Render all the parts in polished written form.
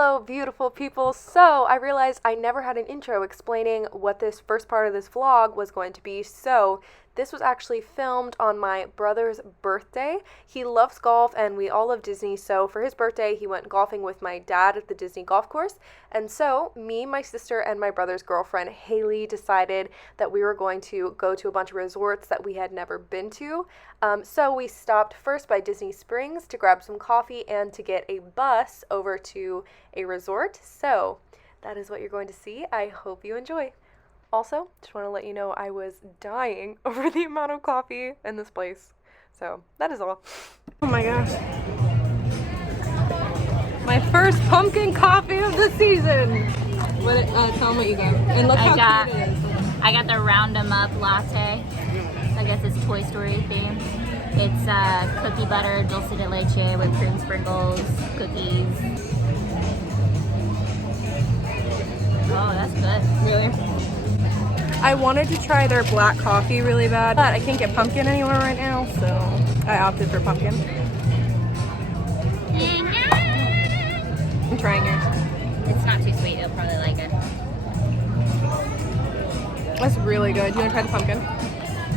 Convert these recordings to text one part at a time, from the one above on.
Hello, beautiful people. So I realized I never had an intro explaining what this first part of this vlog was going to be. So this was actually filmed on my brother's birthday. He loves golf and we all love Disney. So for his birthday, he went golfing with my dad at the Disney golf course. And so me, my sister, and my brother's girlfriend, Haley, decided that we were going to go to a bunch of resorts that we had never been to. So we stopped first by Disney Springs to grab some coffee and to get a bus over to a resort. So that is what you're going to see. I hope you enjoy. Also, just want to let you know I was dying over the amount of coffee in this place. So that is all. Oh my gosh. My first pumpkin coffee of the season. Tell them what you got. And look how cute it is. I got the Round 'em Up latte. I guess it's Toy Story themed. It's cookie butter, dulce de leche with cream sprinkles, cookies. Oh, that's good. Really? I wanted to try their black coffee really bad, but I can't get pumpkin anywhere right now, so I opted for pumpkin. I'm trying yours. It's not too sweet. You'll probably like it. That's really good. Do you want to try the pumpkin?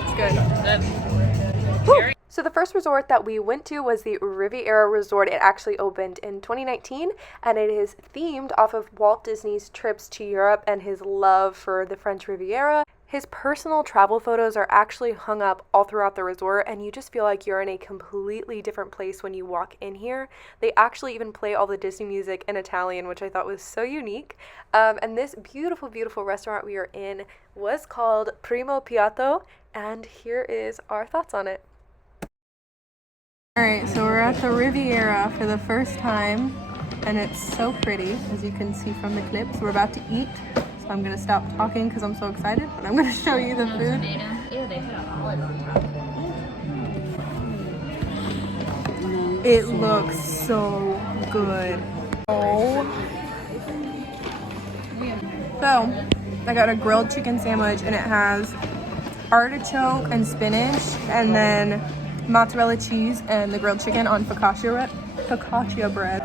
It's good. Good. So the first resort that we went to was the Riviera Resort. It actually opened in 2019, and it is themed off of Walt Disney's trips to Europe and his love for the French Riviera. His personal travel photos are actually hung up all throughout the resort, and you just feel like you're in a completely different place when you walk in here. They actually even play all the Disney music in Italian, which I thought was so unique. And this beautiful, beautiful restaurant we are in was called Primo Piatto, and here is our thoughts on it. Alright, so we're at the Riviera for the first time, and it's so pretty, as you can see from the clips. We're about to eat, so I'm going to stop talking because I'm so excited, but I'm going to show you the food. Ew, they put an olive on top. It looks so good. Oh. So, I got a grilled chicken sandwich, and it has artichoke and spinach, and then mozzarella cheese and the grilled chicken on focaccia bread.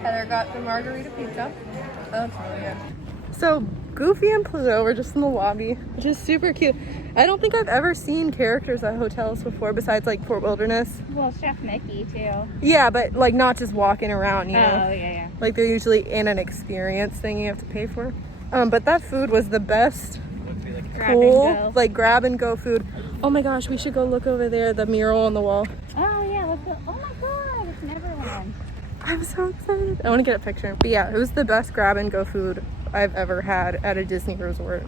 Heather got the margarita pizza. That's really good. So Goofy and Pluto were just in the lobby, which is super cute. I don't think I've ever seen characters at hotels before besides like Fort Wilderness. Well, Chef Mickey too. Yeah, but like not just walking around, you know? Oh, yeah. Like they're usually in an experience thing you have to pay for. But that food was the best. Like grab and go food. Oh my gosh, we should go look over there, the mural on the wall. Oh yeah, let's go. Oh my god, it's Neverland. I'm so excited. I want to get a picture. But yeah, it was the best grab and go food I've ever had at a Disney resort.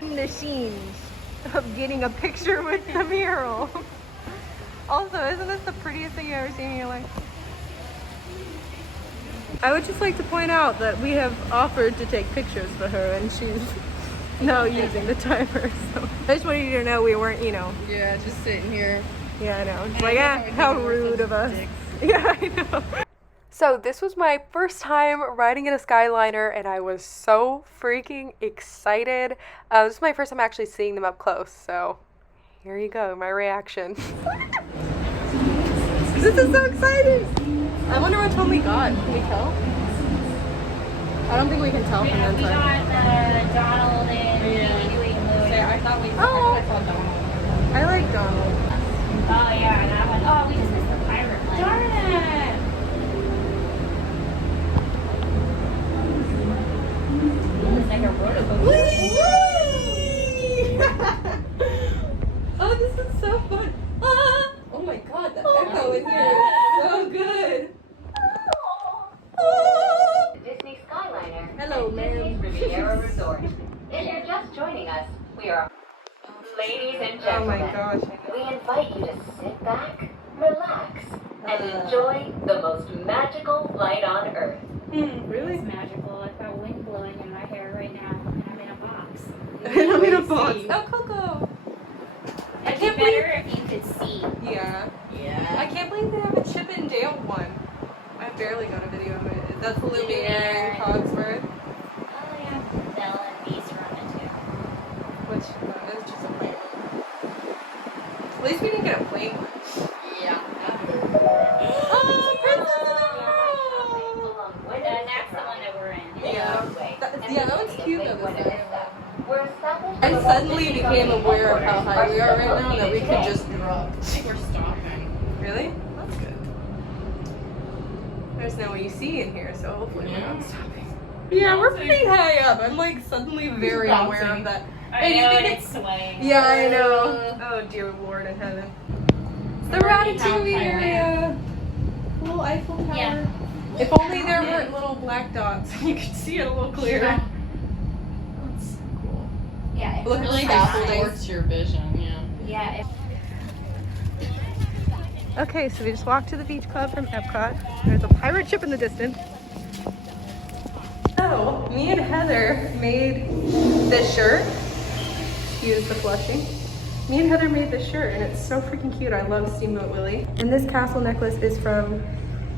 The scenes of getting a picture with the mural. Also, isn't this the prettiest thing you've ever seen in your life? I would just like to point out that we have offered to take pictures for her and she's now using the timer. So I just wanted you to know we weren't, you know. Yeah, just sitting here. Yeah, I know. It's like, how rude of us. Yeah, I know. So this was my first time riding in a Skyliner, and I was so freaking excited. This is my first time actually seeing them up close, so here you go, my reaction. This is so exciting! I wonder which one we got. Can we tell? I don't think we can tell from the We inside. got the Donald and I thought we Oh. I saw Donald. I like Donald. Oh yeah, that one. Oh, we just missed the pirate one. Darn it! It's like a roller coaster. Oh, this is so fun. Ah! Oh my god, the echo in here is so good. we are. Ladies and Oh my gentlemen, gosh. we invite you to sit back, relax, and enjoy the most magical flight on Earth. Really? It's magical. I've got wind blowing in my hair right now, and I'm in a box. I'm in a box. Oh, Coco. I It'd can't be better if you could see. Yeah. Yeah. I can't believe they have a Chip and Dale one. I barely got a video of it. That's Lumiere in Cogsworth. Oh yeah. Bella and Beast are on it too. Which is just a plain one. At least we didn't get a plain one. Yeah. Oh, That's the one that we're in. Yeah. That one's cute though. This time. We're established. I suddenly became aware of how high we are right now that we could just drop. I think we're stopping. Really? That's good. There's no AC in here, so hopefully we're not stopping. Yeah, we're pretty high up. I'm like suddenly very aware of that. I And you know, think and it's- it's swaying. Yeah, I know. Oh dear Lord in heaven. It's the Ratatouille area. Little Eiffel Tower. Yeah. If only there weren't little black dots, you could see it a little clearer. That's cool. Yeah, it Look at really the scaffolding. does. your vision, yeah. Yeah, Okay, so we just walked to the beach club from Epcot. There's a pirate ship in the distance. So, me and Heather made this shirt. Excuse the flushing. Me and Heather made this shirt and it's so freaking cute. I love Steamboat Willie. And this castle necklace is from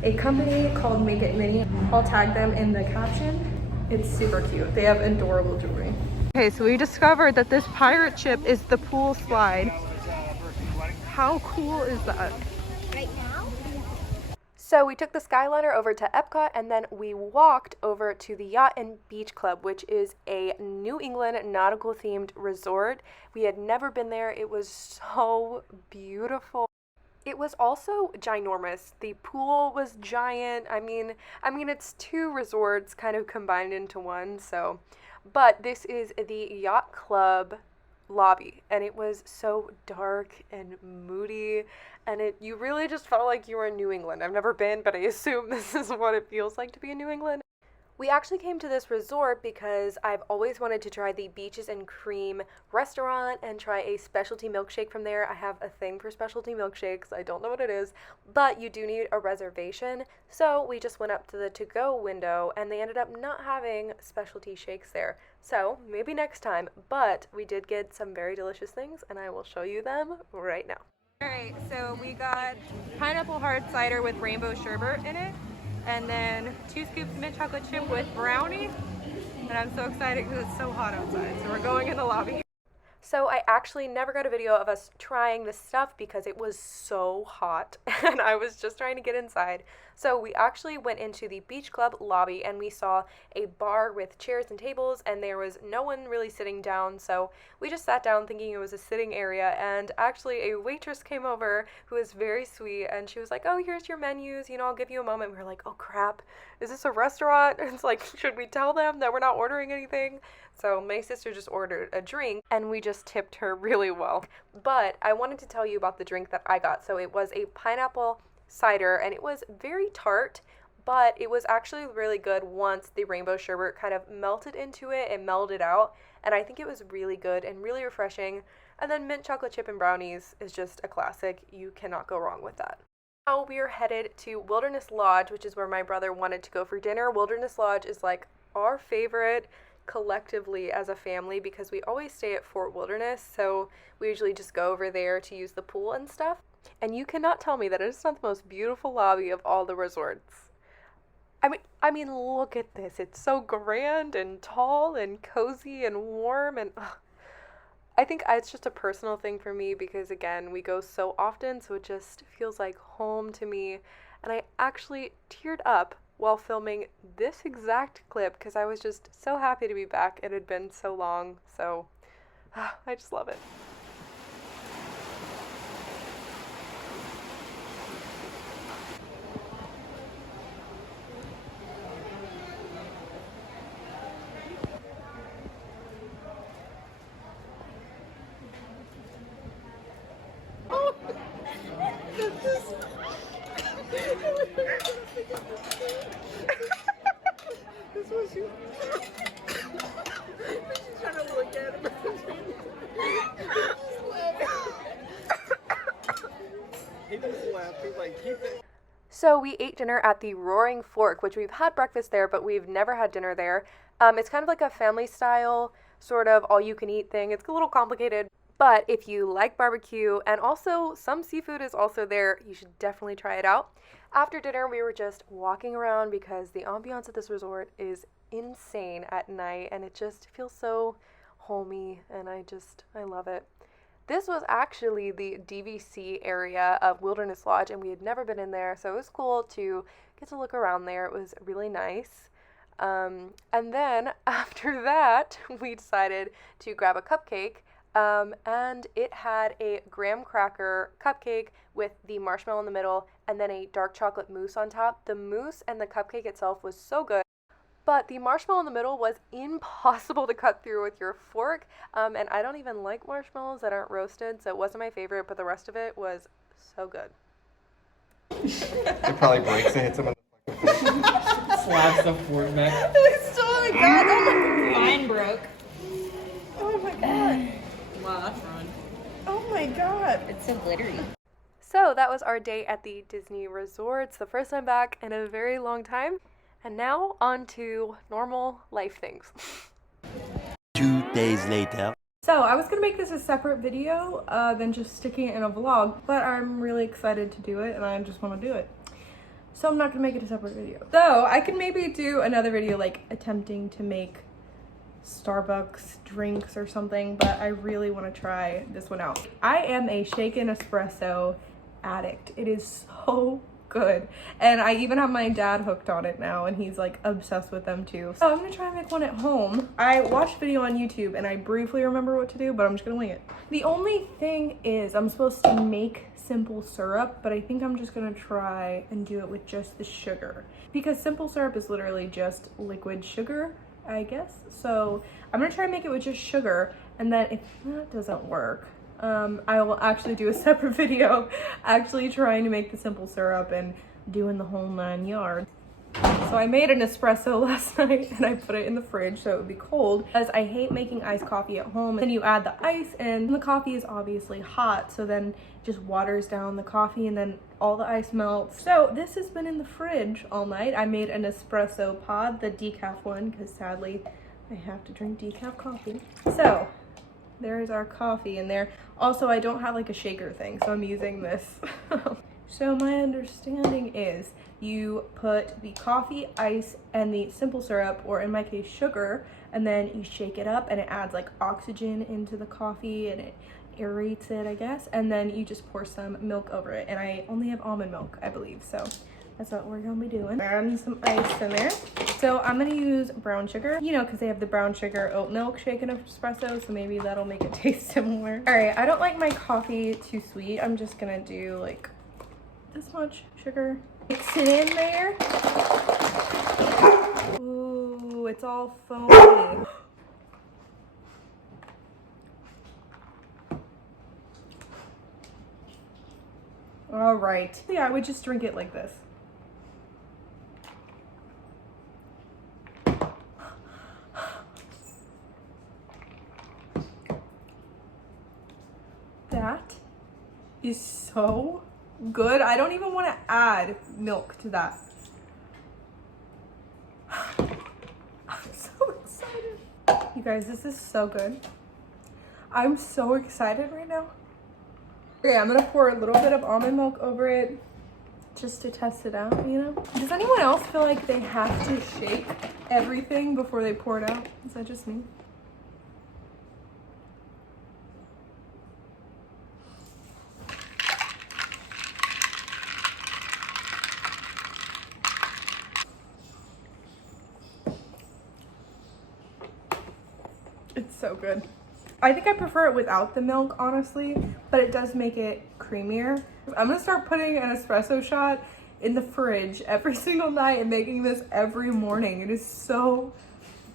a company called Make It Mini. I'll tag them in the caption. It's super cute. They have adorable jewelry. Okay, so we discovered that this pirate ship is the pool slide. How cool is that? So we took the Skyliner over to Epcot and then we walked over to the Yacht and Beach Club, which is a New England nautical themed resort. We had never been there. It was so beautiful. It was also ginormous. The pool was giant. I mean it's two resorts kind of combined into one, so. But this is the Yacht Club lobby and it was so dark and moody and you really just felt like you were in New England. I've never been, but I assume this is what it feels like to be in New England. We actually came to this resort because I've always wanted to try the Beaches and Cream restaurant and try a specialty milkshake from there. I have a thing for specialty milkshakes. I don't know what it is, but you do need a reservation. So we just went up to the to-go window and they ended up not having specialty shakes there. So maybe next time, but we did get some very delicious things and I will show you them right now. All right, so we got pineapple hard cider with rainbow sherbet in it. And then 2 scoops mint chocolate chip with brownie. And I'm so excited because it's so hot outside. So we're going in the lobby. So I actually never got a video of us trying this stuff because it was so hot and I was just trying to get inside. So we actually went into the beach club lobby and we saw a bar with chairs and tables and there was no one really sitting down. So we just sat down thinking it was a sitting area and actually a waitress came over who was very sweet and she was like, oh, here's your menus, you know, I'll give you a moment. We were like, oh crap, is this a restaurant? And it's like, should we tell them that we're not ordering anything? So my sister just ordered a drink and we just tipped her really well. But I wanted to tell you about the drink that I got. So it was a pineapple cider and it was very tart, but it was actually really good once the rainbow sherbet kind of melted into it and melded out. And I think it was really good and really refreshing. And then mint chocolate chip and brownies is just a classic. You cannot go wrong with that. Now we are headed to Wilderness Lodge, which is where my brother wanted to go for dinner. Wilderness Lodge is like our favorite collectively as a family because we always stay at Fort Wilderness, so we usually just go over there to use the pool and stuff. And you cannot tell me that it is not the most beautiful lobby of all the resorts. I mean, look at this. It's so grand and tall and cozy and warm and I think it's just a personal thing for me because again, we go so often, so it just feels like home to me. And I actually teared up while filming this exact clip because I was just so happy to be back. It had been so long, so I just love it. This was you. She's trying to look at him. So we ate dinner at the Roaring Fork, which we've had breakfast there, but we've never had dinner there. It's kind of like a family style, sort of all you can eat thing. It's a little complicated, but if you like barbecue and also some seafood is also there, you should definitely try it out. After dinner, we were just walking around because the ambiance at this resort is insane at night and it just feels so homey and I love it. This was actually the DVC area of Wilderness Lodge and we had never been in there, so it was cool to get to look around there. It was really nice. And then after that, we decided to grab a cupcake, and it had a graham cracker cupcake with the marshmallow in the middle and then a dark chocolate mousse on top. The mousse and the cupcake itself was so good, but the marshmallow in the middle was impossible to cut through with your fork, and I don't even like marshmallows that aren't roasted, so it wasn't my favorite, but the rest of it was so good. It probably breaks and hits him in the fucking face. Slaps the fork back. Oh my god, Mine broke. oh my god, Wow, that's fun. oh my god. It's so glittery. So that was our day at the Disney resorts, the first time back in a very long time. And now on to normal life things. 2 days later. So I was gonna make this a separate video than just sticking it in a vlog, but I'm really excited to do it and I just want to do it. So I'm not gonna make it a separate video. So I can maybe do another video like attempting to make Starbucks drinks or something, but I really want to try this one out. I am a shaken espresso addict. It is so good, and I even have my dad hooked on it now and he's like obsessed with them too. So I'm gonna try and make one at home. I watched a video on YouTube and I briefly remember what to do, but I'm just gonna wing it. The only thing is I'm supposed to make simple syrup, but I think I'm just gonna try and do it with just the sugar because simple syrup is literally just liquid sugar, I guess. So I'm gonna try and make it with just sugar, and then if that doesn't work, I will actually do a separate video actually trying to make the simple syrup and doing the whole 9 yards. So I made an espresso last night and I put it in the fridge so it would be cold, as I hate making iced coffee at home. Then you add the ice and the coffee is obviously hot, so then it just waters down the coffee and then all the ice melts. So this has been in the fridge all night. I made an espresso pod, the decaf one, because sadly I have to drink decaf coffee. So there's our coffee in there. Also, I don't have like a shaker thing, so I'm using this. So my understanding is you put the coffee, ice, and the simple syrup, or in my case sugar, and then you shake it up and it adds like oxygen into the coffee and it aerates it, I guess, and then you just pour some milk over it. And I only have almond milk, I believe, so that's what we're gonna be doing. Add some ice in there. So I'm gonna use brown sugar, you know, because they have the brown sugar oat milk shaken espresso, so maybe that'll make it taste similar. All right, I don't like my coffee too sweet. I'm just gonna do like this much sugar. Mix it in there. Ooh, it's all foamy. All right. Yeah, I would just drink it like this. That is so good. I don't even want to add milk to that. I'm so excited. You guys, this is so good. I'm so excited right now. Okay, I'm gonna pour a little bit of almond milk over it just to test it out, you know? Does anyone else feel like they have to shake everything before they pour it out? Is that just me? It's so good. I think I prefer it without the milk, honestly, but it does make it creamier. I'm gonna start putting an espresso shot in the fridge every single night and making this every morning. It is so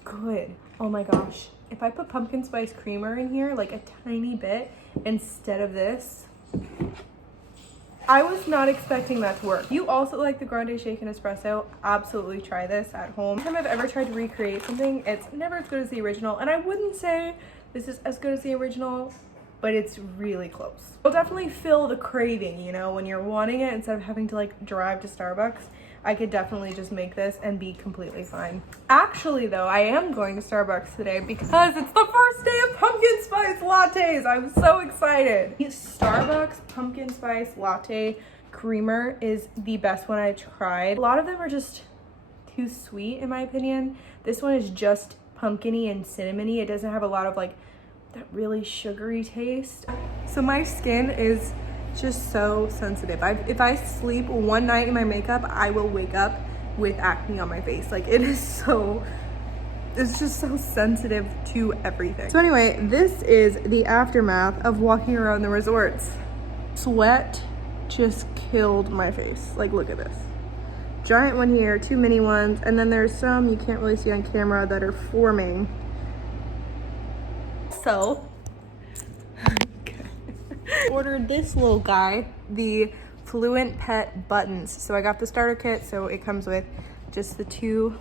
good. Oh my gosh. If I put pumpkin spice creamer in here, like a tiny bit, instead of this, I was not expecting that to work. You also like the grande shaken espresso, absolutely try this at home. Every time I've ever tried to recreate something, it's never as good as the original, and I wouldn't say this is as good as the original, but it's really close. It'll definitely fill the craving, you know, when you're wanting it instead of having to like drive to Starbucks. I could definitely just make this and be completely fine. Actually though, I am going to Starbucks today because it's the first day of pumpkin spice lattes. I'm so excited. The Starbucks pumpkin spice latte creamer is the best one I tried. A lot of them are just too sweet in my opinion. This one is just pumpkin-y and cinnamony. It doesn't have a lot of like that really sugary taste. So my skin is just so sensitive. If I sleep one night in my makeup, I will wake up with acne on my face. Like it's just so sensitive to everything. So anyway, this is the aftermath of walking around the resorts. Sweat just killed my face. Like look at this. Giant one here, 2 mini ones, and then there's some you can't really see on camera that are forming. So ordered this little guy, the Fluent Pet buttons. So I got the starter kit, so it comes with just the two.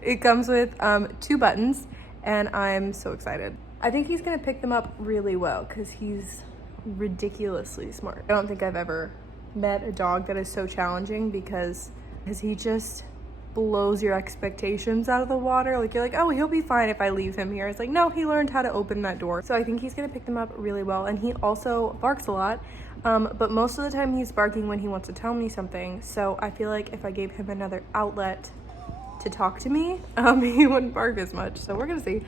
It comes with 2 buttons, and I'm so excited. I think he's gonna pick them up really well because he's ridiculously smart. I don't think I've ever met a dog that is so challenging because he just blows your expectations out of the water. Like you're like, oh, he'll be fine if I leave him here. It's like, no, he learned how to open that door. So I think he's gonna pick them up really well. And he also barks a lot, but most of the time he's barking when he wants to tell me something. So I feel like if I gave him another outlet to talk to me, he wouldn't bark as much. So we're gonna see.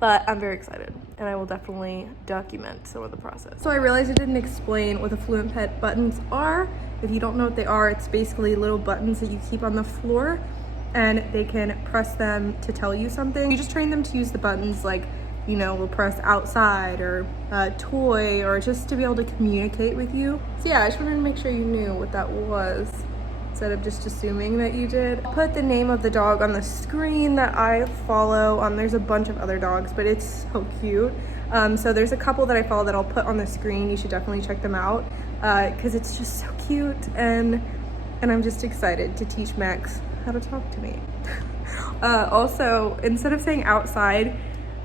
But I'm very excited and I will definitely document some of the process. So I realized I didn't explain what the Fluent Pet buttons are. If you don't know what they are, it's basically little buttons that you keep on the floor and they can press them to tell you something. You just train them to use the buttons like, you know, we'll press outside or toy or just to be able to communicate with you. So yeah, I just wanted to make sure you knew what that was instead of just assuming that you did. Put the name of the dog on the screen that I follow. There's a bunch of other dogs, but it's so cute. So there's a couple that I follow that I'll put on the screen. You should definitely check them out because it's just so cute and I'm just excited to teach Max how to talk to me. Also, instead of saying outside,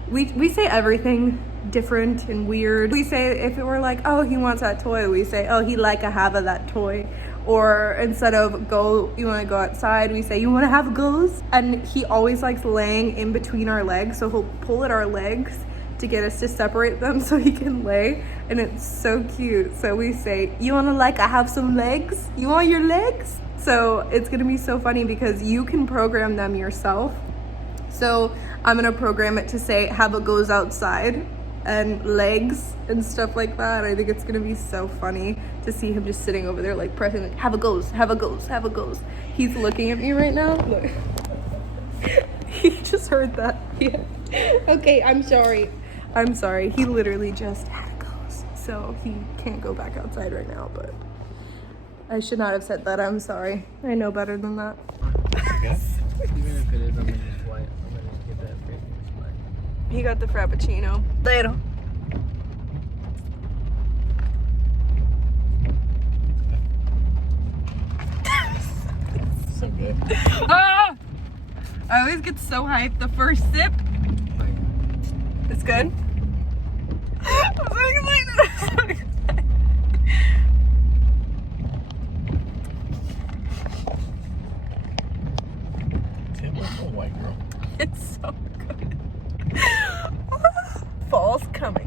we say everything different and weird. We say, if it were like, oh, he wants that toy, we say, oh, he like a have of that toy. Or instead of go, you want to go outside, we say, you want to have goes? And he always likes laying in between our legs, so he'll pull at our legs to get us to separate them so he can lay, and it's so cute. So we say, you want to like I have some legs? You want your legs? So it's gonna be so funny because you can program them yourself. So I'm gonna program it to say have a goes outside and legs and stuff like that. I think it's gonna be so funny to see him just sitting over there like pressing like, have a goes, have a goes, have a goes. He's looking at me right now. Look. He just heard that. Yeah. Okay, I'm sorry. I'm sorry. He literally just had a goes. So he can't go back outside right now, but I should not have said that. I'm sorry. I know better than that. Even if it is, I'm gonna just white. I'm gonna just get that freaking spot. He got the Frappuccino. Later. So good. Ah! I always get so hyped. The first sip. It's good. I'm so excited. I'm so excited. White girl. It's so good. Fall's coming.